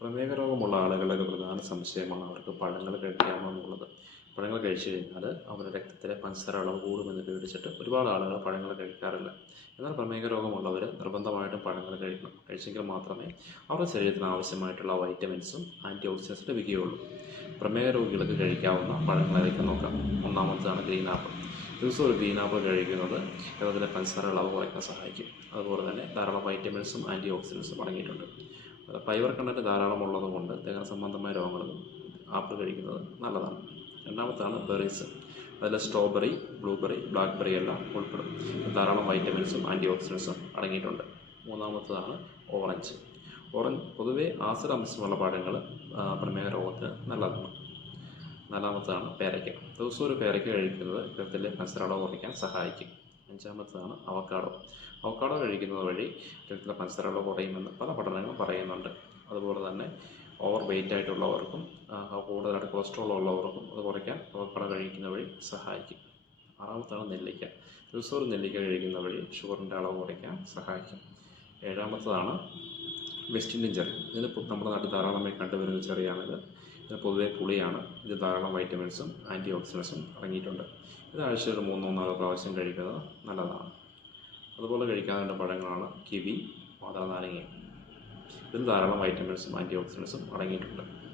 പ്രമേഹ രോഗമുള്ള ആളുകളുടെ ഒരു പ്രധാന സംശയമാണ് അവർക്ക് പഴങ്ങൾ കഴിക്കാമോ എന്നുള്ളത്. പഴങ്ങൾ കഴിച്ചു കഴിഞ്ഞാൽ അവരുടെ രക്തത്തിലെ പഞ്ചസാര അളവ് കൂടുമെന്ന് പേടിച്ചിട്ട് ഒരുപാട് ആളുകൾ പഴങ്ങൾ കഴിക്കാറില്ല. എന്നാൽ പ്രമേഹ രോഗമുള്ളവർ നിർബന്ധമായിട്ടും പഴങ്ങൾ കഴിക്കണം. കഴിച്ചെങ്കിൽ മാത്രമേ അവരുടെ ശരീരത്തിന് ആവശ്യമായിട്ടുള്ള വൈറ്റമിൻസും ആന്റി ഓക്സിഡൻസും ലഭിക്കുകയുള്ളൂ. പ്രമേഹ രോഗികൾക്ക് കഴിക്കാവുന്ന പഴങ്ങൾ ഏതൊക്കെ നോക്കാം. ഒന്നാമത്തേതാണ് ഗ്രീൻ ആപ്പിൾ ദിവസം ഒരു ഗ്രീൻ ആപ്പിൾ കഴിക്കുന്നത് രക്തത്തിലെ പഞ്ചസാര അളവ് കുറയ്ക്കാൻ സഹായിക്കും. അതുപോലെ തന്നെ ധാരാളം വൈറ്റമിൻസും ആന്റി ഓക്സിഡൻസും അടങ്ങിയിട്ടുണ്ട്. ഫൈബർ കണ്ടന്റ് ധാരാളം ഉള്ളതുകൊണ്ട് ദഹന സംബന്ധമായ രോഗങ്ങൾ ആപ്പിൾ കഴിക്കുന്നത് നല്ലതാണ്. രണ്ടാമത്താണ് ബെറീസ് അതിൽ സ്ട്രോബെറി ബ്ലൂബെറി ബ്ലാക്ക്ബെറി എല്ലാം ഉൾപ്പെടും. ധാരാളം വൈറ്റമിൻസും ആന്റി ഓക്സിഡൻസും അടങ്ങിയിട്ടുണ്ട്. മൂന്നാമത്തതാണ് ഓറഞ്ച് ഓറഞ്ച് പൊതുവേ ആസിഡ് അംശമുള്ള പഴങ്ങൾ ആ, പ്രമേഹ രോഗത്തിന് നല്ലതാണ്. നാലാമത്തതാണ് പേരയ്ക്ക. ദിവസവും ഒരു പേരയ്ക്ക കഴിക്കുന്നത് രക്തത്തിലെ അളവ് കുറയ്ക്കാൻ സഹായിക്കും. അഞ്ചാമത്തതാണ് അവക്കാഡോ അവക്കാഡോ കഴിക്കുന്നത് വഴി രക്തത്തിലെ പഞ്ചസാര അളവ് കുറയുമെന്ന് പല പഠനങ്ങളും പറയുന്നുണ്ട്. അതുപോലെ തന്നെ ഓവർ വെയിറ്റ് ആയിട്ടുള്ളവർക്കും കൂടുതലായിട്ട് കൊളസ്ട്രോൾ ഉള്ളവർക്കും അത് കുറയ്ക്കാൻ അവക്കാഡോ കഴിക്കുന്ന വഴി സഹായിക്കും. ആറാമത്താണ് നെല്ലിക്ക. ദിവസവും ഒരു നെല്ലിക്ക കഴിക്കുന്ന വഴി ഷുഗറിന്റെ അളവ് കുറയ്ക്കാൻ സഹായിക്കും. ഏഴാമത്തതാണ് വെസ്റ്റ് ഇന്ത്യൻ ചെറി. ഇതിന് നമ്മുടെ നാട്ടിൽ ധാരാളമായി കണ്ടുവരുന്ന ചെറിയാണിത്. പൊതുവെ പുളിയാണ്. ഇത് ധാരാളം വൈറ്റമിൻസും ആന്റി ഓക്സിഡൻസും അടങ്ങിയിട്ടുണ്ട്. ഇത് ആഴ്ചയിൽ മൂന്നോ നാലോ പ്രാവശ്യം കഴിക്കുന്നത് നല്ലതാണ്. അതുപോലെ കഴിക്കാവുന്ന പഴങ്ങളാണ് കിവി മാതളനാരങ്ങ ഇതിൽ ധാരാളം വൈറ്റമിൻസും ആന്റി ഓക്സിഡൻസും അടങ്ങിയിട്ടുണ്ട്.